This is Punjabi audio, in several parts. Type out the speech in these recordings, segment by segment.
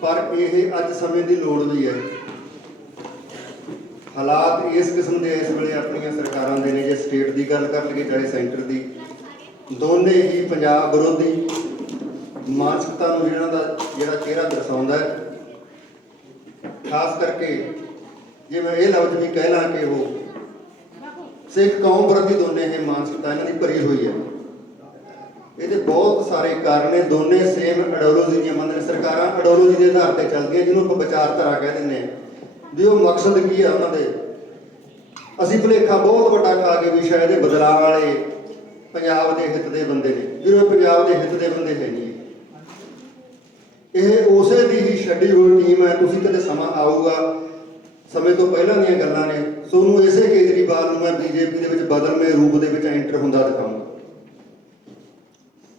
ਪਰ ਇਹ ਅੱਜ ਸਮੇਂ ਦੀ ਲੋੜ ਵੀ ਹੈ। ਹਾਲਾਤ ਇਸ ਕਿਸਮ ਦੇ ਇਸ ਵੇਲੇ ਆਪਣੀਆਂ ਸਰਕਾਰਾਂ ਦੇ ਨੇ, ਜੇ ਸਟੇਟ ਦੀ ਗੱਲ ਕਰ ਲਈਏ ਚਾਹੇ ਸੈਂਟਰ ਦੀ। ਦੋਨੇ ਹੀ ਪੰਜਾਬ ਵਿਰੋਧੀ ਮਾਨਸਿਕਤਾ ਨੂੰ ਜਿਹੜਾ ਦਾ ਜਿਹੜਾ ਚਿਹਰਾ ਦਰਸਾਉਂਦਾ ਹੈ। ਖਾਸ ਕਰਕੇ ਜੇ ਮੈਂ ਇਹ ਲਫ਼ਜ਼ ਵੀ ਕਹਿ ਲਾਂ ਕਿ ਉਹ ਸਿੱਖ ਕੌਮ ਵਿਰੋਧੀ ਦੋਨੇ ਇਹ ਮਾਨਸਿਕਤਾ ਇਹਨਾਂ ਦੀ ਭਰੀ ਹੋਈ ਹੈ। ਇਹਦੇ ਬਹੁਤ ਸਾਰੇ ਕਾਰਨ ਨੇ, ਦੋਨੇ ਸੇਮ ਅਡੋਲੋਜੀ ਦੀਆਂ ਮੰਨਦੇ ਸਰਕਾਰਾਂ ਅਡੋਲੋਜੀ ਦੇ ਆਧਾਰ ਤੇ ਚੱਲਦੀਆਂ, ਜਿਹਨੂੰ ਆਪਾਂ ਵਿਚਾਰਧਾਰਾ ਕਹਿ ਦਿੰਦੇ ਹਾਂ। ਵੀ ਉਹ ਮਕਸਦ ਕੀ ਆ ਉਹਨਾਂ ਦੇ? ਅਸੀਂ ਭੁਲੇਖਾ ਬਹੁਤ ਵੱਡਾ ਖਾ ਕੇ ਵੀ ਸ਼ਾਇਦ ਇਹ ਬਦਲਾਅ ਵਾਲੇ ਪੰਜਾਬ ਦੇ ਹਿੱਤ ਦੇ ਬੰਦੇ ਨੇ। ਜਿਹੜੇ ਪੰਜਾਬ ਦੇ ਹਿੱਤ ਦੇ ਬੰਦੇ ਹੈ ਨਹੀਂ। ਇਹ ਉਸੇ ਦੀ ਹੀ ਛੱਡੀ ਟੀਮ ਹੈ। ਤੁਸੀਂ ਕਦੇ ਸਮਾਂ ਆਊਗਾ, ਸਮੇਂ ਤੋਂ ਪਹਿਲਾਂ ਦੀਆਂ ਗੱਲਾਂ ਨੇ। ਸੋਨੂੰ ਇਸੇ ਕੇਜਰੀਵਾਲ ਨੂੰ ਮੈਂ ਬੀਜੇਪੀ ਦੇ ਵਿੱਚ ਬਦਲਵੇਂ ਰੂਪ ਦੇ ਵਿੱਚ ਐਂਟਰ ਹੁੰਦਾ ਦਿਖਾਉਂਗਾ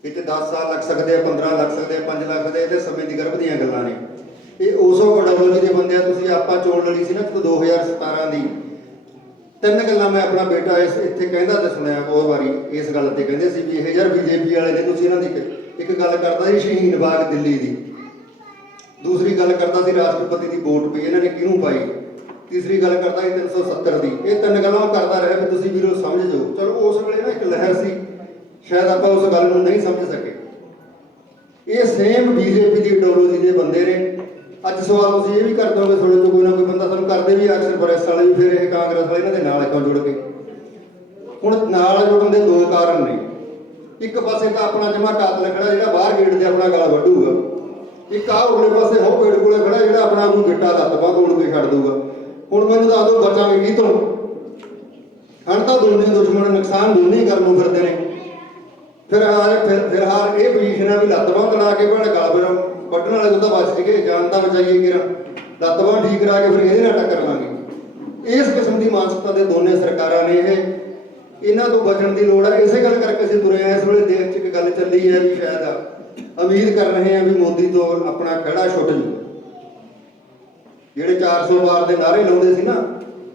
ਇਹ 10 ਸਾਲ ਲੱਗ ਸਕਦੇ ਆ 15 ਲੱਗ ਸਕਦੇ ਆ 5 ਲੱਗ ਸਕਦੇ ਇਹ ਤੇ ਸਮੇਂ ਦੀ ਗਰਭ ਦੀਆਂ ਗੱਲਾਂ ਨੇ। ਇਹ ਉਸੋ ਆਈਡੀਓਲੋਜੀ ਦੇ ਬੰਦੇ ਆ ਤੁਸੀਂ ਆਪਾਂ ਚੋਣ ਲੜੀ ਸੀ ਨਾ 2017 ਦੀ ਤਿੰਨ ਗੱਲਾਂ ਮੈਂ ਆਪਣਾ ਬੇਟਾ ਇਸ ਇੱਥੇ ਕਹਿੰਦਾ ਤੇ ਸੁਣਿਆ ਬਹੁਤ ਵਾਰੀ, ਇਸ ਗੱਲ ਤੇ ਕਹਿੰਦੇ ਸੀ ਵੀ ਇਹ ਯਾਰ ਬੀਜੇਪੀ ਵਾਲੇ ਨੇ, ਤੁਸੀਂ ਇਹਨਾਂ ਦੀ ਇੱਕ- ਇੱਕ ਗੱਲ ਕਰਦਾ ਸੀ ਸ਼ਹੀਨ ਬਾਗ ਦਿੱਲੀ ਦੀ। ਦੂਸਰੀ ਗੱਲ ਕਰਦਾ ਸੀ ਰਾਸ਼ਟਰਪਤੀ ਦੀ ਵੋਟ ਪਈ ਇਹਨਾਂ ਨੇ ਕਿਹਨੂੰ ਪਾਈ। ਤੀਸਰੀ ਗੱਲ ਕਰਦਾ ਸੀ 370 ਦੀ। ਇਹ ਤਿੰਨ ਗੱਲਾਂ ਉਹ ਕਰਦਾ ਰਿਹਾ ਵੀ ਤੁਸੀਂ ਵੀਰੋ ਸਮਝ ਜਾਓ ਚਲੋ ਉਸ ਵੇਲੇ ਨਾ ਇੱਕ ਲਹਿਰ ਸੀ ਸ਼ਾਇਦ ਆਪਾਂ ਉਸ ਗੱਲ ਨੂੰ ਨਹੀਂ ਸਮਝ ਸਕੇ। ਇਹ ਸੇਮ ਬੀਜੇਪੀ ਦੀ ਆਈਡੀਓਲੋਜੀ ਦੇ ਬੰਦੇ ਨੇ। ਅੱਜ ਸਵਾਲ ਤੁਸੀਂ ਇਹ ਵੀ ਕਰਦੇ ਹੋਗੇ ਤੁਹਾਡੇ ਤੋਂ ਕੋਈ ਨਾ ਕੋਈ ਬੰਦਾ ਤੁਹਾਨੂੰ ਕਰਦੇ ਵੀ ਅਕਸਰ ਪ੍ਰੈਸ ਵਾਲੇ ਵੀ ਫਿਰ ਇਹ ਕਾਂਗਰਸ ਵਾਲੇ ਇਹਨਾਂ ਦੇ ਨਾਲ ਕਿਉਂ ਜੁੜ ਗਏ ਹੁਣ ਨਾਲ ਜੁੜਨ ਦੇ ਦੋ ਕਾਰਨ ਨੇ। ਇੱਕ ਪਾਸੇ ਤਾਂ ਆਪਣਾ ਜਮਾ ਕਾਤਲ ਖੜਾ ਜਿਹੜਾ ਬਾਹਰ ਗੇਟ ਤੇ ਆਪਣਾ ਗਲ ਵੱਢੂਗਾ। ਇੱਕ ਆ ਉਰਲੇ ਪਾਸੇ ਹੋ ਪੇੜ ਕੋਲੇ ਖੜਾ ਜਿਹੜਾ ਆਪਣਾ ਨੂੰ ਗਿੱਟਾ ਲੱਤ ਬਾਹ ਤੋੜ ਕੇ ਛੱਡ ਦੂਗਾ ਹੁਣ ਮੈਨੂੰ ਦੱਸ ਦਿਓ, ਬਚਾਂਗੇ ਕੀ ਤੋਂ? ਹਣ ਤਾਂ ਦੋਨੇ ਦੁਸ਼ਮਣ ਨੁਕਸਾਨ ਦੋਨੇ ਹੀ ਕਰਨ ਨੂੰ ਫਿਰਦੇ ਨੇ। ਫਿਰ ਹਾਰ ਫਿਰ ਫਿਰ ਹਾਰ ਇਹ ਪੋਜੀਸ਼ਨ ਆ ਵੀ ਲੱਤ ਬਾਂਹ ਤੜਾ ਕੇ ਭਾਵੇਂ ਗਲ ਫਿਰ ਵੱਢਣ ਵਾਲੇ ਤੋਂ ਤਾਂ ਬਚ ਜਗੇ ਜਾਨ ਤਾਂ ਬਚਾਈਏ ਕਿਰਾ ਲੱਤ ਬਾਂਹ ਠੀਕ ਕਰਾ ਕੇ ਫਿਰ ਇਹਦੇ ਨਾਲ ਟੱਕਰ ਲਾਂਗੇ। ਇਸ ਕਿਸਮ ਦੀ ਮਾਨਸਿਕਤਾ ਦੇ ਦੋਨੇ ਸਰਕਾਰਾਂ ਨੇ ਇਹ। ਇਹਨਾਂ ਤੋਂ ਬਚਣ ਦੀ ਲੋੜ ਹੈ ਇਸੇ ਗੱਲ ਕਰਕੇ ਅਸੀਂ ਤੁਰੇ ਆ। ਇਸ ਵੇਲੇ ਦੇਸ਼ 'ਚ ਇੱਕ ਗੱਲ ਚੱਲੀ ਹੈ ਵੀ ਸ਼ਾਇਦ ਉਮੀਦ ਕਰ ਰਹੇ ਆ ਵੀ ਮੋਦੀ ਤੋਂ ਆਪਣਾ ਖੜਾ ਛੁੱਟ ਜੂ। ਜਿਹੜੇ 400 ਵਾਰ ਦੇ ਨਾਰੇ ਲਾਉਂਦੇ ਸੀ ਨਾ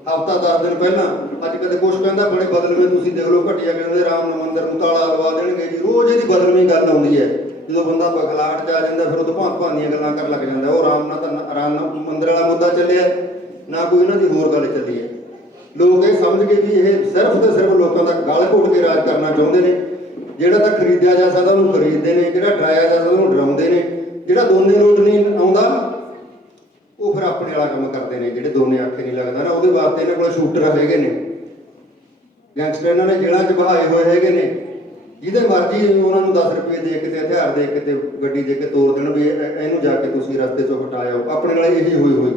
ਹਫਤਾ 10 ਦਿਨ ਪਹਿਲਾਂ ਅੱਜ ਕਦੇ ਕੁਛ ਕਹਿੰਦਾ, ਬੜੇ ਬਦਲਵੇਂ ਤੁਸੀਂ ਦੇਖ ਲਓ ਘਟਿਆ ਕਹਿੰਦੇ, ਰਾਮ ਨੂੰ ਮੰਦਿਰ ਨੂੰ ਤਾਲਾ ਲਵਾ ਦੇਣਗੇ ਜੀ। ਰੋਜ਼ ਇਹਦੀ ਬਦਲਵੀਂ ਗੱਲ ਆਉਂਦੀ ਹੈ। ਜਦੋਂ ਬੰਦਾ ਬਖਲਾਟ ਚ ਜਾਂਦਾ, ਫਿਰ ਉਹ ਤੋਂ ਭਾਂਤ ਭਾਂਤ ਗੱਲਾਂ ਕਰਨ ਲੱਗ ਜਾਂਦਾ। ਉਹ ਰਾਮ ਨਾਲ ਰਾਮ ਨਾਲ ਵਾਲਾ ਮੁੱਦਾ ਚੱਲਿਆ। ਨਾ ਕੋਈ ਇਹਨਾਂ ਦੀ ਹੋਰ ਗੱਲ ਚੱਲੀ ਹੈ। ਲੋਕ ਇਹ ਸਮਝ ਗਏ ਵੀ ਇਹ ਸਿਰਫ ਤੇ ਸਿਰਫ ਲੋਕਾਂ ਦਾ ਗਲ ਘੁੱਟ ਕੇ ਰਾਜ ਕਰਨਾ ਚਾਹੁੰਦੇ ਨੇ। ਜਿਹੜਾ ਤਾਂ ਖਰੀਦਿਆ ਜਾ ਸਕਦਾ, ਉਹਨੂੰ ਖਰੀਦਦੇ ਨੇ। ਜਿਹੜਾ ਡਰਾਇਆ ਜਾ ਸਕਦਾ, ਉਹਨੂੰ ਡਰਾਉਂਦੇ ਨੇ। ਜਿਹੜਾ ਦੋਨੇ ਰੋਡ ਉਹ ਆਪਣੇ ਵਾਲਾ ਕੰਮ ਕਰਦੇ ਨੇ, ਜਿਹੜੇ ਦੋਨੇ ਆਖੇ ਨਹੀਂ ਲੱਗਦਾ ਨਾ, ਉਹਦੇ ਵਾਸਤੇ ਇਹਨਾਂ ਕੋਲ ਸ਼ੂਟਰ ਹੈਗੇ ਨੇ। ਗੈਂਗਸਟਰ ਇਹਨਾਂ ਨੇ ਜੇਲ੍ਹਾਂ 'ਚ ਬਹਾਏ ਹੋਏ ਹੈਗੇ ਨੇ। ਜਿਹਦੇ ਮਰਜ਼ੀ ਉਹਨਾਂ ਨੂੰ 10 ਰੁਪਏ ਦੇ ਕੇ ਤੇ, ਹਥਿਆਰ ਦੇ ਕੇ ਤੇ, ਗੱਡੀ ਦੇ ਕੇ ਤੋੜ ਦੇਣ ਵੀ ਇਹਨੂੰ ਜਾ ਕੇ ਤੁਸੀਂ ਰਸਤੇ 'ਚੋਂ ਹਟਾਇਓ। ਆਪਣੇ ਨਾਲ ਇਹੀ ਹੋਈ ਹੋਈ।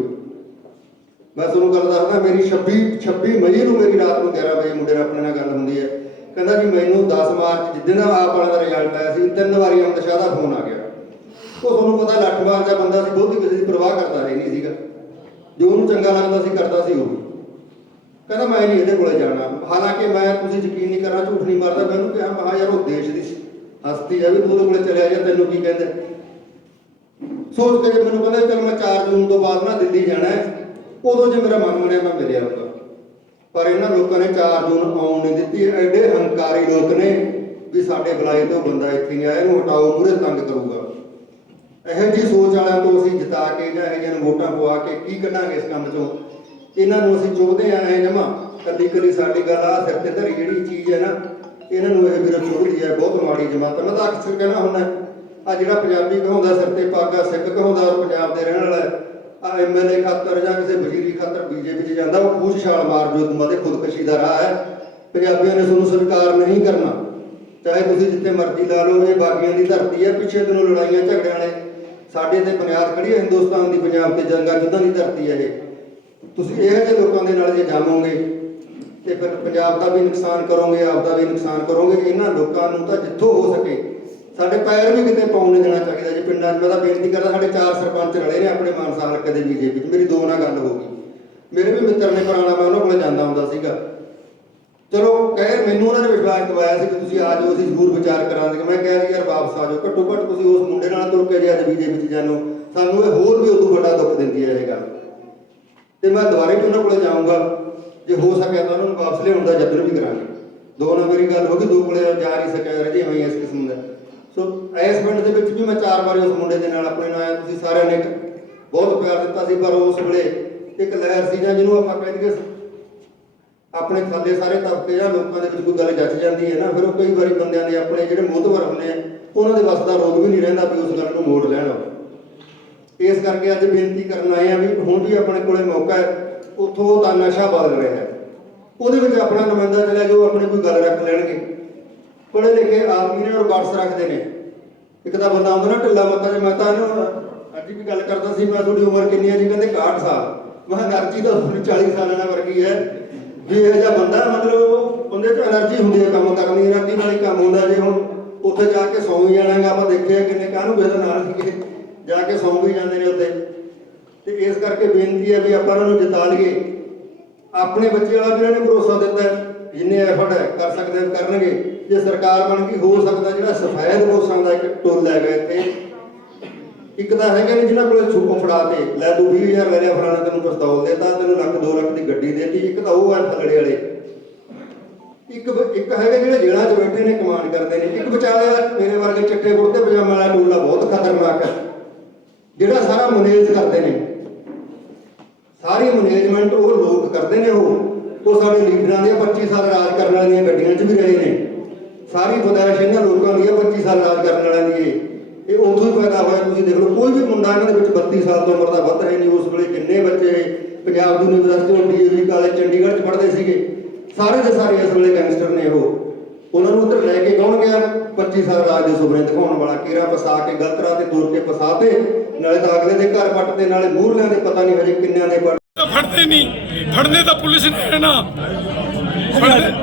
ਮੈਂ ਤੁਹਾਨੂੰ ਗੱਲ ਦੱਸਦਾ, ਮੇਰੀ 26 26 ਮਈ ਨੂੰ ਮੇਰੀ ਰਾਤ ਨੂੰ 11 ਵਜੇ ਮੁੰਡੇ ਨਾਲ ਆਪਣੇ ਨਾਲ ਗੱਲ ਹੁੰਦੀ ਹੈ। ਕਹਿੰਦਾ ਜੀ ਮੈਨੂੰ 10 ਮਾਰਚ ਜਿੱਦਣ ਆਪ ਵਾਲਾ ਦਾ ਰਿਜ਼ਲਟ ਆਇਆ ਸੀ, ਤਿੰਨ ਵਾਰੀ ਅਮਿਤ ਸ਼ਾਹ ਦਾ ਫੋਨ ਆ ਗਿਆ। ਉਹ ਤੁਹਾਨੂੰ ਪਤਾ ਲੱਖ ਵਾਰ ਦਾ ਬੰਦਾ ਸੀ, ਬਹੁਤੀ ਕਿਸੇ ਦੀ ਪਰਵਾਹ ਕਰਦਾ ਰਹੀ ਨਹੀਂ ਸੀਗਾ। ਜੋ ਉਹਨੂੰ ਚੰਗਾ ਲੱਗਦਾ ਸੀ, ਕਰਦਾ ਸੀ ਉਹ ਕਹਿੰਦਾ, ਮੈਂ ਨਹੀਂ ਇਹਦੇ ਕੋਲੇ ਜਾਣਾ। ਹਾਲਾਂਕਿ ਮੈਂ ਤੁਸੀਂ ਯਕੀਨ ਨਹੀਂ ਕਰਨਾ, ਝੂਠ ਨਹੀਂ ਮਾਰਦਾ। ਮੈਨੂੰ ਕਿਹਾ ਮਹਾ ਯਾਰ, ਉਹ ਦੇਸ਼ ਦੀ ਹਸਤੀ ਆ ਵੀ ਤੂੰ ਉਹਦੇ ਕੋਲੇ ਚਲਿਆ ਜਾ, ਤੈਨੂੰ ਕੀ ਕਹਿੰਦੇ? ਸੋਚ ਕੇ ਜੇ ਮੈਨੂੰ ਕਹਿੰਦਾ, ਚਲ ਮੈਂ 4 ਜੂਨ ਤੋਂ ਬਾਅਦ ਨਾ ਦਿੱਲੀ ਜਾਣਾ ਉਦੋਂ ਜੇ ਮੇਰਾ ਮਨ ਬਣਿਆ ਮੈਂ ਮਿਲਿਆ ਆਉਂਗਾ ਪਰ ਇਹਨਾਂ ਲੋਕਾਂ ਨੇ 4 ਜੂਨ ਆਉਣ ਨਹੀਂ ਦਿੱਤੀ। ਐਡੇ ਹੰਕਾਰੀ ਲੋਕ ਨੇ ਵੀ ਸਾਡੇ ਬੁਲਾਏ ਤੋਂ ਬੰਦਾ ਇੱਥੇ ਨਹੀਂ ਆਇਆ, ਇਹਨੂੰ ਹਟਾਓ ਮੂਰੇ ਤੰਗ ਕਰੂਗਾ। ਇਹੋ ਜੀ ਸੋਚ ਵਾਲਿਆਂ ਤੋਂ ਅਸੀਂ ਜਿਤਾ ਕੇ ਜਾਂ ਇਹੋ ਜਿਹੀਆਂ ਵੋਟਾਂ ਪਵਾ ਕੇ ਕੀ ਕੱਢਾਂਗੇ ਇਸ ਕੰਮ ਚੋਂ? ਇਹਨਾਂ ਨੂੰ ਅਸੀਂ ਚੁੱਕਦੇ ਆਏ ਜਮਾ। ਕੱਲੀ ਕੱਲੀ ਸਾਡੀ ਗੱਲ ਆ ਸਿਰ ਤੇ ਧਰੀ ਜਿਹੜੀ ਚੀਜ਼ ਹੈ ਨਾ, ਇਹਨਾਂ ਨੂੰ ਇਹ ਵੀਰੋ ਚੁੱਕਦੀ ਹੈ, ਬਹੁਤ ਮਾੜੀ ਜਮਾਤ ਮੈਂ ਤਾਂ ਅਕਸਰ ਕਹਿਣਾ ਹੁੰਦਾ ਆ ਜਿਹੜਾ ਪੰਜਾਬੀ ਕਹਾਉਂਦਾ, ਸਿਰ ਤੇ ਪਾਗਾ ਸਿੱਖ ਕਹਾਉਂਦਾ ਔਰ ਪੰਜਾਬ ਦੇ ਰਹਿਣ ਵਾਲਾ ਆ ਐਮਐਲਏ ਖਾਤਰ ਜਾਂ ਕਿਸੇ ਵਜ਼ੀਰੀ ਖਾਤਰ ਬੀਜੇਪੀ 'ਚ ਜਾਂਦਾ, ਉਹ ਖੂਜ ਛਾਲ ਮਾਰ ਜੋ ਤੁਮਾਂ ਦੇ ਖੁਦਕਸ਼ੀ ਦਾ ਰਾਹ ਹੈ। ਪੰਜਾਬੀਆਂ ਨੇ ਤੁਹਾਨੂੰ ਸਵੀਕਾਰ ਨਹੀਂ ਕਰਨਾ। ਚਾਹੇ ਤੁਸੀਂ ਜਿੱਥੇ ਮਰਜ਼ੀ ਲਾ ਲਓ, ਇਹ ਬਾਗੀਆਂ ਦੀ ਧਰਤੀ ਹੈ, ਪਿੱਛੇ ਦਿਨੋਂ ਲੜਾਈਆਂ, ਝਗੜਿਆਂ ਵਾਲੇ ਸਾਡੇ ਤੇ ਬੁਨਿਆਦ ਖੜੀ ਹੈ ਹਿੰਦੁਸਤਾਨ ਦੀ ਪੰਜਾਬ ਤੇ ਜੰਗਾਂ ਜੁੱਧਾਂ ਦੀ ਧਰਤੀ ਹੈ ਇਹ। ਤੁਸੀਂ ਇਹੋ ਜਿਹੇ ਲੋਕਾਂ ਦੇ ਨਾਲ ਜੇ ਜਾਵੋਗੇ ਤੇ ਫਿਰ ਪੰਜਾਬ ਦਾ ਵੀ ਨੁਕਸਾਨ ਕਰੋਗੇ ਆਪ ਦਾ ਵੀ ਨੁਕਸਾਨ ਕਰੋਗੇ, ਇਹਨਾਂ ਲੋਕਾਂ ਨੂੰ ਤਾਂ ਜਿੱਥੋਂ ਹੋ ਸਕੇ ਸਾਡੇ ਪੈਰ ਵੀ ਕਿਤੇ ਪਾਉਣ ਨਹੀਂ ਦੇਣਾ ਚਾਹੀਦਾ ਜੇ। ਪਿੰਡਾਂ 'ਚ ਮੈਂ ਤਾਂ ਬੇਨਤੀ ਕਰਦਾ, ਸਾਡੇ ਚਾਰ ਸਰਪੰਚ ਰਲੇ ਨੇ ਆਪਣੇ ਮਾਨਸਾ ਹਲਕੇ ਦੇ ਬੀਜੇਪੀ 'ਚ। ਮੇਰੀ ਦੋ ਨਾਲ ਗੱਲ ਹੋ ਗਈ। ਮੇਰੇ ਵੀ ਮਿੱਤਰ ਨੇ ਪੁਰਾਣਾ, ਮੈਂ ਉਹਨਾਂ ਕੋਲ ਜਾਂਦਾ ਹੁੰਦਾ ਸੀਗਾ। ਚਲੋ ਕਹੇ, ਮੈਨੂੰ ਉਹਨਾਂ ਨੇ ਵਿਸ਼ਵਾਸ ਦਿਵਾਇਆ ਸੀ ਕਿ ਤੁਸੀਂ ਆ ਜਾਓ, ਅਸੀਂ ਜ਼ਰੂਰ ਵਿਚਾਰ ਕਰਾਂਗੇ। ਮੈਂ ਕਿਹਾ ਸੀ ਯਾਰ ਵਾਪਸ ਆ ਜਾਓ। ਘੱਟੋ ਘੱਟ ਤੁਸੀਂ ਉਸ ਮੁੰਡੇ ਨਾਲ ਤੁਰ ਕੇ ਜੇ ਅੱਜ ਬੀਜੇਪੀ 'ਚ ਜਾਣੋ ਸਾਨੂੰ ਇਹ ਹੋਰ ਵੀ ਉਦੋਂ ਵੱਡਾ ਦੁੱਖ ਦਿੰਦੀ ਹੈ ਇਹ ਗੱਲ। ਤੇ ਮੈਂ ਦੁਬਾਰੇ ਵੀ ਉਹਨਾਂ ਕੋਲੇ ਜਾਊਂਗਾ, ਜੇ ਹੋ ਸਕਿਆ ਤਾਂ ਉਹਨਾਂ ਨੂੰ ਵਾਪਸ ਲਿਆਉਣ ਦਾ ਯਤਨ ਵੀ ਕਰਾਂਗੇ। ਦੋ ਨਾਲ ਮੇਰੀ ਗੱਲ ਹੋ ਗਈ, ਦੋ ਕੋਲੇ ਜਾ ਨਹੀਂ ਸਕਿਆ, ਰਜੇ ਹੋਈ ਇਸ ਕਿਸਮ ਦਾ। ਸੋ, ਇਸ ਪਿੰਡ ਦੇ ਵਿੱਚ ਵੀ ਮੈਂ ਚਾਰ ਵਾਰੀ ਉਸ ਮੁੰਡੇ ਦੇ ਨਾਲ ਆਪਣੇ ਨਾਲ ਤੁਸੀਂ ਸਾਰਿਆਂ ਨੇ ਬਹੁਤ ਪਿਆਰ ਦਿੱਤਾ ਸੀ, ਪਰ ਉਸ ਵੇਲੇ ਇੱਕ ਲਹਿਰ ਸੀ ਨਾ ਜਿਹਨੂੰ ਆਪਾਂ ਕਹਿੰਦੇ ਆਪਣੇ ਥੱਲੇ ਸਾਰੇ ਤਬਕੇ ਜਾਂ ਲੋਕਾਂ ਦੇ ਵਿੱਚ ਕੋਈ ਗੱਲ ਜੱਜ ਜਾਂਦੀ ਹੈ ਨਾ, ਫਿਰ ਉਹ ਕਈ ਵਾਰੀ ਬੰਦਿਆਂ ਦੇ ਆਪਣੇ ਜਿਹੜੇ ਮੋਤਵਰ ਹੁੰਦੇ ਆ, ਉਹਨਾਂ ਦੇ ਵਸ ਰੋਗ ਵੀ ਨਹੀਂ ਰਹਿੰਦਾ ਵੀ ਉਸ ਗੱਲ ਨੂੰ ਮੋੜ ਲੈਣ ਇਸ ਕਰਕੇ ਅੱਜ ਬੇਨਤੀ ਕਰਨ ਆਏ ਆ ਵੀ ਹੁਣ ਵੀ ਆਪਣੇ ਕੋਲੇ ਮੌਕਾ ਹੈ, ਉੱਥੋਂ ਉਹ ਤਾਨਾਸ਼ਾਹ ਬਦਲ ਰਿਹਾ ਹੈ। ਉਹਦੇ ਵਿੱਚ ਆਪਣਾ ਨੁਮਾਇੰਦਾ ਜਿਹੜਾ ਜੋ ਆਪਣੇ ਕੋਈ ਗੱਲ ਰੱਖ ਲੈਣਗੇ। ਪੜ੍ਹੇ ਲਿਖੇ ਆਦਮੀ ਨੇ ਔਰ ਵਾਟਸ ਰੱਖਦੇ ਨੇ। ਇੱਕ ਤਾਂ ਬੰਦਾ ਆਉਂਦਾ ਨਾ ਢਿੱਲਾ ਮੱਤਾ ਜੇ ਮੈਂ ਤਾਂ ਇਹਨੂੰ ਅੱਜ ਵੀ ਗੱਲ ਕਰਦਾ ਸੀ, ਮੈਂ ਤੁਹਾਡੀ ਉਮਰ ਕਿੰਨੀ ਹੈ ਜੀ, ਕਹਿੰਦੇ 61 ਸਾਲ। ਮੈਂ ਕਿਹਾ ਨਰਜੀ ਤਾਂ 40 ਸਾਲਾਂ ਨਾਲ ਵਰਗੀ ਹੈ। ਵੀ ਇਹ ਜਿਹਾ ਬੰਦਾ ਮਤਲਬ ਉਹਦੇ ਚ એનર્ਜੀ ਹੁੰਦੀ ਹੈ, ਕੰਮ ਕਰਨ ਦੀ ਰਾਤੀ ਨਾਲ ਹੀ ਕੰਮ ਹੁੰਦਾ, ਜੇ ਹੁਣ ਉੱਥੇ ਜਾ ਕੇ ਸੌਂ ਹੀ ਜਾਣਾਗਾ ਆਪਾਂ ਦੇਖਿਆ ਕਿੰਨੇ ਕਾਹਨੂੰ ਕਿਸੇ ਨਾਲ ਸੀਗੇ, ਜਾ ਕੇ ਸੌਂ ਵੀ ਜਾਂਦੇ ਨੇ ਉੱਥੇ। ਤੇ ਇਸ ਕਰਕੇ ਬੇਨਤੀ ਹੈ ਵੀ ਆਪਾਂ ਉਹਨਾਂ ਨੂੰ ਜਿਤਾ ਲਈਏ। ਆਪਣੇ ਬੱਚੇ ਵਾਲਾ ਵੀ ਉਹਨਾਂ ਨੇ ਭਰੋਸਾ ਦਿੱਤਾ ਜਿੰਨੇ ਐਫਰਟ ਹੈ, ਕਰ ਸਕਦੇ, ਕਰਨਗੇ। ਜੇ ਸਰਕਾਰ ਬਣ ਗਈ ਹੋ ਸਕਦਾ, ਜਿਹੜਾ ਸਫੈਦ ਹੋ ਸਕਦਾ ਇੱਕ ਟੋਲ ਹੈਗਾ ਇੱਥੇ ਇੱਕ ਤਾਂ ਹੈਗਾ ਨੇ ਜਿਨ੍ਹਾਂ ਕੋਲੇ ਛੁਪੋਂ ਫੜਾ ਤੇ ਲੈ ਤੂੰ 20000 ਲੈ ਲਿਆ ਫਲਾਣਾ ਤੈਨੂੰ ਪਿਸਤੌਲ ਦੇਤਾ ਤੈਨੂੰ ਲੱਖ 2 ਲੱਖ ਦੀ ਗੱਡੀ ਦੇਤੀ, ਇੱਕ ਤਾਂ ਉਹ ਹੈ ਫਲੜੇ ਵਾਲੇ। ਇੱਕ ਇੱਕ ਹੈਗੇ ਜਿਹੜੇ ਜੇਲ੍ਹਾਂ 'ਚ ਬੈਠੇ ਨੇ ਕਮਾਂਡ ਕਰਦੇ ਨੇ, ਇੱਕ ਵਿਚਾਲੇ ਮੇਰੇ ਵਰਗੇ ਚਿੱਟੇ ਕੁੜਤੇ ਪਜਾਮੇ ਵਾਲਾ ਟੋਲਾ ਬਹੁਤ ਖਤਰਨਾਕ ਹੈ। ਜਿਹੜਾ ਸਾਰਾ ਮੈਨੇਜ ਕਰਦੇ ਨੇ। ਸਾਰੀ ਮੈਨੇਜਮੈਂਟ ਉਹ ਲੋਕ ਕਰਦੇ ਨੇ ਉਹ। ਉਹ ਸਾਡੇ ਲੀਡਰਾਂ ਦੀਆਂ 25 ਸਾਲ ਰਾਜ ਕਰਨ ਵਾਲੀਆਂ ਗੱਡੀਆਂ 'ਚ ਵੀ ਰਹੇ ਨੇ। ਸਾਰੀ ਬਦਾਇਸ਼ ਇਹਨਾਂ ਲੋਕਾਂ ਦੀ ਹੈ 25 ਸਾਲ ਰਾਜ ਕਰਨ ਵਾਲਿਆਂ ਦੀ ਇਹ ਇਹ ਹੀ ਪੈਦਾ ਹੋਇਆ, ਤੁਸੀਂ ਦੇਖ ਲਓ, ਕੋਈ ਵੀ ਮੁੰਡਾ ਇਹਨਾਂ ਦੇ ਵਿੱਚ 32 ਸਾਲ ਤੋਂ ਉਮਰ ਦਾ ਵੱਧ ਹੈ ਨਹੀਂ ਉਸ ਵੇਲੇ ਕਿੰਨੇ ਬੱਚੇ ਪੰਜਾਬ ਯੂਨੀਵਰਸਿਟੀ ਤੋਂ ਡੀਏਵੀ ਕਾਲਜ ਚੰਡੀਗੜ੍ਹ 'ਚ ਪੜ੍ਹਦੇ ਸੀਗੇ। ਸਾਰੇ ਦੇ ਸਾਰੇ ਇਸ ਵੇਲੇ ਗੈਂਗਸਟਰ ਨੇ ਉਹ। ਉਹਨਾਂ ਨੂੰ ਉੱਧਰ ਲੈ ਕੇ ਕੌਣ ਗਿਆ? 25 ਸਾਲ ਰਾਜ ਦੇ ਸੁਪਨੇ ਦਿਖਾਉਣ ਵਾਲਾ, ਕੀਰਾ ਫਸਾ ਕੇ ਗਲਤ ਰਾਹ ਤੇ ਤੁਰ ਕੇ ਫਸਾਤੇ ਨਾਲੇ ਤਾਂ ਅਗਲੇ ਦੇ ਘਰ ਪੱਟ ਤੇ, ਨਾਲੇ ਮੂਹਰਲਿਆਂ ਦੇ ਪਤਾ ਨਹੀਂ ਹਜੇ ਕਿੰਨਿਆਂ ਦੇ ਪੱਟ। ਫੜਦੇ ਨਹੀਂ। ਫੜਨੇ ਤਾਂ ਪੁਲਿਸ ਨੇ ਨਾ।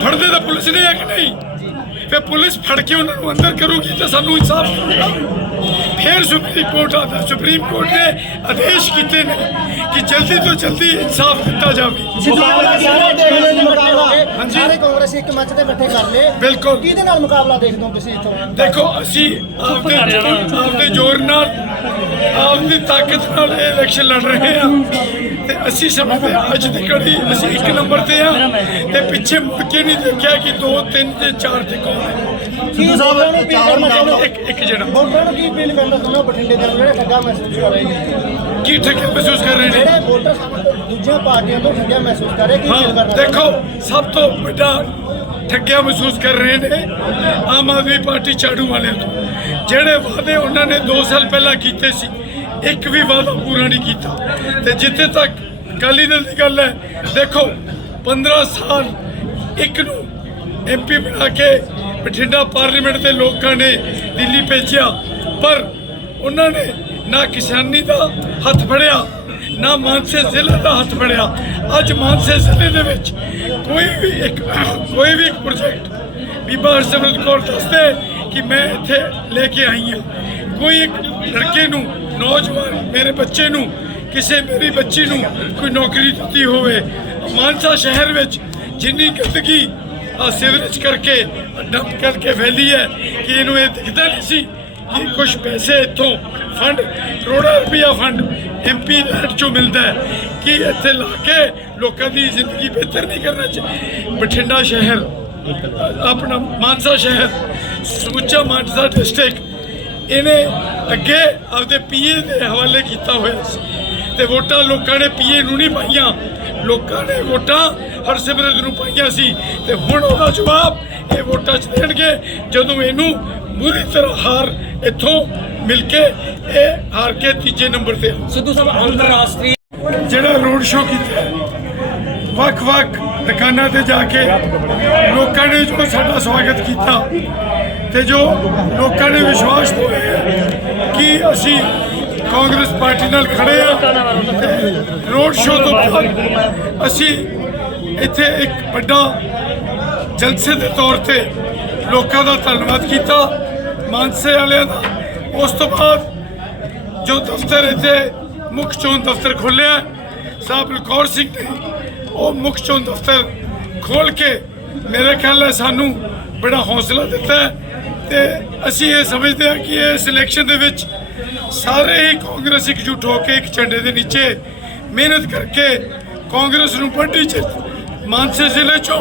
ਫੜਦੇ ਤਾਂ ਪੁਲਿਸ ਨੇ ਹੈ ਕਿ ਨਹੀਂ? ਫੇ ਪੁਲਿਸ ਫੜ ਕੇ ਉਹਨਾਂ ਨੂੰ ਅੰਦਰ ਕਰੂਗੀ ਤਾਂ ਸਾਨੂੰ ਇਨਸਾਫ ਮਿਲੇਗਾ। ਫਿਰ ਸੁਪਰੀਮ ਕੋਰਟ ਆਦਾ ਸੁਪਰੀਮ ਕੋਰਟ ਨੇ ਆਦੇਸ਼ ਕੀਤੇ ਨੇ ਕਿ ਜਲਦੀ ਤੋਂ ਜਲਦੀ ਇਨਸਾਫ ਦਿੱਤਾ ਜਾਵੇ। ਹਾਂਜੀ। ਸਾਰੇ ਕਾਂਗਰਸ ਇੱਕ ਮੰਚ ਤੇ ਇਕੱਠੇ ਕਰ ਲਏ। ਬਿਲਕੁਲ। ਕਿਹਦੇ ਨਾਲ ਮੁਕਾਬਲਾ ਦੇਖਦੇ ਹੋ ਤੁਸੀਂ ਇਥੋਂ? ਦੇਖੋ ਅਸੀਂ ਆਪਦੇ ਆਪਦੇ ਜ਼ੋਰ ਨਾਲ ਆਪਦੀ ਤਾਕਤ ਨਾਲ ਇਹ ਇਲੈਕਸ਼ਨ ਲੜ ਰਹੇ ਹਾਂ। ਤੇ ਅਸੀਂ ਸਮਝਦੇ ਹਾਂ ਅੱਜ ਦੀ ਘੜੀ ਅਸੀਂ ਇੱਕ ਨੰਬਰ ਤੇ ਆ ਤੇ ਪਿੱਛੇ ਮੁੜ ਕੇ ਨਹੀਂ ਦੇਖਿਆ ਕਿ 2 3 ਤੇ 4 ਤੇ ਕੌਣ ਹੈ। ਸਿੱਧੂ ਸਾਹਿਬ ਇੱਕ ਇੱਕ ਜਿਹੜਾ ਵੋਟਰਾਂ ਨੂੰ ਕੀ ਅਪੀਲ ਕਰਨਾ ਚਾਹੁੰਦੇ ਬਠਿੰਡੇ ਦੇ ਜਿਹੜੇ ਠੱਗਾ ਮਹਿਸੂਸ ਕਰ ਰਹੇ ਨੇ। ਕੀ ਠੱਗੇ ਮਹਿਸੂਸ ਕਰ ਰਹੇ ਨੇ? ਜਿਹੜੇ ਵੋਟਰ ਦੂਜੀਆਂ ਪਾਰਟੀਆਂ ਤੋਂ ਠੱਗਿਆ ਮਹਿਸੂਸ ਕਰ ਰਹੇ ਕੀ ਅਪੀਲ ਕਰਨਾ ਦੇਖੋ ਸਭ ਤੋਂ ਵੱਡਾ ਠੱਗਿਆ ਮਹਿਸੂਸ ਕਰ ਰਹੇ ਨੇ ਆਮ ਆਦਮੀ ਪਾਰਟੀ ਝਾੜੂ ਵਾਲਿਆਂ ਤੋਂ। ਜਿਹੜੇ ਵਾਅਦੇ ਉਹਨਾਂ ਨੇ 2 ਸਾਲ ਪਹਿਲਾਂ ਕੀਤੇ ਸੀ ਇੱਕ ਵੀ ਵਾਅਦਾ ਪੂਰਾ ਨਹੀਂ ਕੀਤਾ। ਤੇ ਜਿੱਥੇ ਤੱਕ ਅਕਾਲੀ ਦਲ ਦੀ ਗੱਲ ਹੈ ਦੇਖੋ 15 ਸਾਲ ਇੱਕ ਨੂੰ ਐਮਪੀ ਬਣਾ ਕੇ ਬਠਿੰਡਾ ਪਾਰਲੀਮੈਂਟ ਦੇ ਲੋਕਾਂ ਨੇ ਦਿੱਲੀ ਭੇਜਿਆ, ਪਰ ਉਹਨਾਂ ਨੇ ਨਾ ਕਿਸਾਨੀ ਦਾ ਹੱਥ ਫੜਿਆ, ਨਾ ਮਾਨਸੇ ਜ਼ਿਲ੍ਹੇ ਦਾ ਹੱਥ ਫੜਿਆ। ਅੱਜ ਮਾਨਸੇ ਜ਼ਿਲ੍ਹੇ ਦੇ ਵਿੱਚ ਕੋਈ ਵੀ ਇੱਕ ਕੋਈ ਵੀ ਇੱਕ ਪ੍ਰੋਜੈਕਟ ਬੀਬਾ ਹਰਸਿਮਰਤ ਕੌਰ ਦੱਸਦੇ ਕਿ ਮੈਂ ਇੱਥੇ ਲੈ ਕੇ ਆਈ ਹਾਂ। ਕੋਈ ਇੱਕ ਲੜਕੇ ਨੂੰ, ਨੌਜਵਾਨ ਮੇਰੇ ਬੱਚੇ ਨੂੰ, ਕਿਸੇ ਮੇਰੀ ਬੱਚੀ ਨੂੰ ਕੋਈ ਨੌਕਰੀ ਦਿੱਤੀ ਹੋਵੇ। ਮਾਨਸਾ ਸ਼ਹਿਰ ਵਿੱਚ ਜਿੰਨੀ ਗੰਦਗੀ ਆ ਸੀਵਰੇਜ ਕਰਕੇ ਡੰਪ ਕਰਕੇ ਫੈਲੀ ਹੈ ਕਿ ਇਹਨੂੰ ਇਹ ਦਿਖਦਾ ਨਹੀਂ ਸੀ ਕਿ ਕੁਝ ਪੈਸੇ ਇੱਥੋਂ ਫੰਡ, ਕਰੋੜਾਂ ਰੁਪਇਆ ਫੰਡ ਐਮਪੀ ਲੈਟ ਚੋਂ ਮਿਲਦਾ ਹੈ ਕਿ ਇੱਥੇ ਲਾ ਕੇ ਲੋਕਾਂ ਦੀ ਜ਼ਿੰਦਗੀ ਬਿਹਤਰ ਨਹੀਂ ਕਰਨਾ ਚਾਹੀਦਾ ਬਠਿੰਡਾ ਸ਼ਹਿਰ, ਆਪਣਾ ਮਾਨਸਾ ਸ਼ਹਿਰ, ਸਮੁੱਚਾ ਮਾਨਸਾ ਡਿਸਟ੍ਰਿਕਟ ਇਹਨੇ ਅੱਗੇ ਆਪਦੇ ਪੀਏ ਦੇ ਹਵਾਲੇ ਕੀਤਾ ਹੋਇਆ ਸੀ ਤੇ ਵੋਟਾਂ ਲੋਕਾਂ ਨੇ ਪੀਏ ਨੂੰ ਨਹੀਂ ਪਾਈਆਂ। ਲੋਕਾਂ ਨੇ ਵੋਟਾਂ ਹਰਸਿਮਰਤ ਨੂੰ ਪਾਈਆਂ ਸੀ ਤੇ ਹੁਣ ਉਹਦਾ ਜਵਾਬ ਇਹ ਵੋਟਾਂ ਚ ਦੇਣਗੇ ਜਦੋਂ ਇਹਨੂੰ ਪੂਰੀ ਤਰ੍ਹਾਂ ਹਾਰ ਇੱਥੋਂ ਮਿਲ ਕੇ ਇਹ ਹਾਰ ਕੇ ਤੀਜੇ ਨੰਬਰ ਤੇ। ਸਿੱਧੂ ਸਾਹਿਬ ਅੰਤਰਰਾਸ਼ਟਰੀ ਜਿਹੜਾ ਰੋਡ ਸ਼ੋਅ ਕੀਤਾ ਵੱਖ-ਵੱਖ ਦੁਕਾਨਾਂ ਤੇ ਜਾ ਕੇ ਲੋਕਾਂ ਨੇ ਜੋ ਸਾਡਾ ਸਵਾਗਤ ਕੀਤਾ ਤੇ ਜੋ ਲੋਕਾਂ ਨੇ ਵਿਸ਼ਵਾਸ ਦਿਵਾਇਆ ਕਿ ਅਸੀਂ ਕਾਂਗਰਸ ਪਾਰਟੀ ਨਾਲ ਖੜੇ ਆ ਰੋਡ ਸ਼ੋਅ ਤੋਂ ਬਾਅਦ ਅਸੀਂ ਇੱਥੇ ਇੱਕ ਵੱਡਾ ਜਲਸੇ ਦੇ ਤੌਰ ਤੇ ਲੋਕਾਂ ਦਾ ਧੰਨਵਾਦ ਕੀਤਾ। ਮਾਨਸੇ ਵਾਲਿਆਂ ਦਾ। ਉਸ ਤੋਂ ਬਾਅਦ ਜੋ ਦਫ਼ਤਰ ਇੱਥੇ ਮੁੱਖ ਚੋਣ ਦਫ਼ਤਰ ਖੋਲ੍ਹਿਆ ਸਾਹਿਬ ਲਕੌਰ ਸਿੰਘ ਨੇ ਉਹ ਮੁੱਖ ਚੋਣ ਦਫ਼ਤਰ ਖੋਲ ਕੇ ਮੇਰੇ ਖਿਆਲ ਨਾਲ ਸਾਨੂੰ ਬੜਾ ਹੌਸਲਾ ਦਿੱਤਾ ਹੈ ਤੇ ਅਸੀਂ ਇਹ ਸਮਝਦੇ ਹਾਂ ਕਿ ਇਸ ਇਲੈਕਸ਼ਨ ਦੇ ਵਿੱਚ ਸਾਰੇ ਹੀ ਕਾਂਗਰਸ ਇਕਜੁੱਟ ਹੋ ਕੇ ਇੱਕ ਝੰਡੇ ਦੇ ਨੀਚੇ ਮਿਹਨਤ ਕਰਕੇ ਕਾਂਗਰਸ ਨੂੰ ਵੱਡੀ ਜਿੱਤ ਮਾਨਸੇ ਜ਼ਿਲ੍ਹੇ ਚੋਂ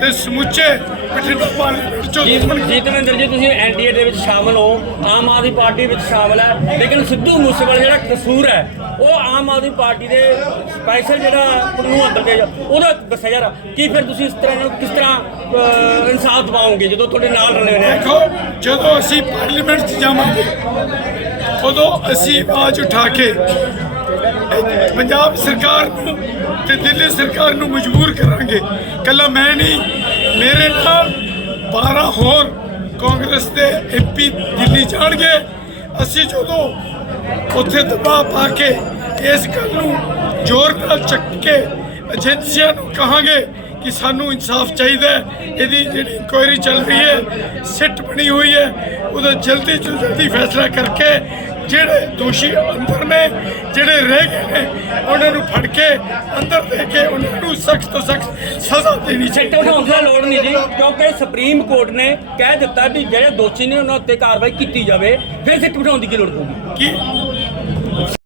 ਤੇ ਸਮੁੱਚੇ ਬਠਿੰਡਾ ਪਾਰਲੀਮੈਂਟ ਚੋਂ ਦੁਸ਼ਮਣ ਜੀਤਵਿੰਦਰ ਜੀ ਤੁਸੀਂ ਐਨਡੀਏ ਦੇ ਵਿੱਚ ਸ਼ਾਮਲ ਹੋ ਆਮ ਆਦਮੀ ਪਾਰਟੀ ਵਿੱਚ ਸ਼ਾਮਲ ਹੈ ਲੇਕਿਨ ਸਿੱਧੂ ਮੂਸੇਵਾਲਾ ਜਿਹੜਾ ਕਸੂਰ ਹੈ ਉਹ ਆਮ ਆਦਮੀ ਪਾਰਟੀ ਦੇ ਸਪੈਸ਼ਲ ਜਿਹੜਾ ਨੂੰ ਅੰਦਰ ਦੇ ਉਹਦਾ ਦੱਸਿਆ ਯਾਰ ਕੀ ਫਿਰ ਤੁਸੀਂ ਇਸ ਤਰ੍ਹਾਂ ਨਾਲ ਕਿਸ ਤਰ੍ਹਾਂ ਇਨਸਾਫ ਦਿਵਾਓਗੇ ਜਦੋਂ ਤੁਹਾਡੇ ਨਾਲ ਰਲੇ ਨੇ? ਦੇਖੋ ਜਦੋਂ ਅਸੀਂ ਪਾਰਲੀਮੈਂਟ 'ਚ ਜਾਵਾਂਗੇ ਉਦੋਂ ਅਸੀਂ ਆਵਾਜ਼ ਉਠਾ ਕੇ ਪੰਜਾਬ ਸਰਕਾਰ ਨੂੰ ਤੇ ਦਿੱਲੀ ਸਰਕਾਰ ਨੂੰ ਮਜਬੂਰ ਕਰਾਂਗੇ। ਕੱਲਾ ਮੈਂ ਨਹੀਂ, ਮੇਰੇ ਨਾਲ 12 ਹੋਰ ਕਾਂਗਰਸ ਦੇ ਐਮਪੀ ਦਿੱਲੀ ਜਾਣਗੇ। ਅਸੀਂ ਜਦੋਂ ਉੱਥੇ ਦਬਾਅ ਪਾ ਕੇ ਇਸ ਗੱਲ ਨੂੰ ਜ਼ੋਰ ਨਾਲ ਚੱਕ ਕੇ ਏਜੰਸੀਆਂ ਨੂੰ ਕਹਾਂਗੇ ਕਿ ਸਾਨੂੰ ਇਨਸਾਫ ਚਾਹੀਦਾ ਇਹਦੀ ਜਿਹੜੀ ਇਨਕੁਆਇਰੀ ਚੱਲ ਰਹੀ ਹੈ, ਸਿੱਟ ਬਣੀ ਹੋਈ ਹੈ। ਉਹਦਾ ਜਲਦੀ ਤੋਂ ਜਲਦੀ ਫੈਸਲਾ ਕਰਕੇ ਜਿਹੜੇ ਦੋਸ਼ੀ ਅੰਦਰ ਨੇ ਜਿਹੜੇ ਰਹਿ ਗਏ ਨੇ ਉਹਨਾਂ ਨੂੰ ਫੜ ਕੇ ਅੰਦਰ ਦੇ ਕੇ ਉਹਨਾਂ ਨੂੰ ਸਖਤ ਤੋਂ ਸਖਤ ਸਜ਼ਾ ਦੇਣੀ ਚਾਹੀਦੀ ਉਠਾਉਣ ਦੀ ਲੋੜ ਨਹੀਂ ਜੀ ਕਿਉਂਕਿ ਸੁਪਰੀਮ ਕੋਰਟ ਨੇ ਕਹਿ ਦਿੱਤਾ ਵੀ ਜਿਹੜੇ ਦੋਸ਼ੀ ਨੇ ਉਹਨਾਂ ਉੱਤੇ ਕਾਰਵਾਈ ਕੀਤੀ ਜਾਵੇ ਫਿਰ ਸਿੱਟ ਉਠਾਉਣ ਦੀ ਕੀ ਲੋੜ ਪਊਗੀ? ਕਿ?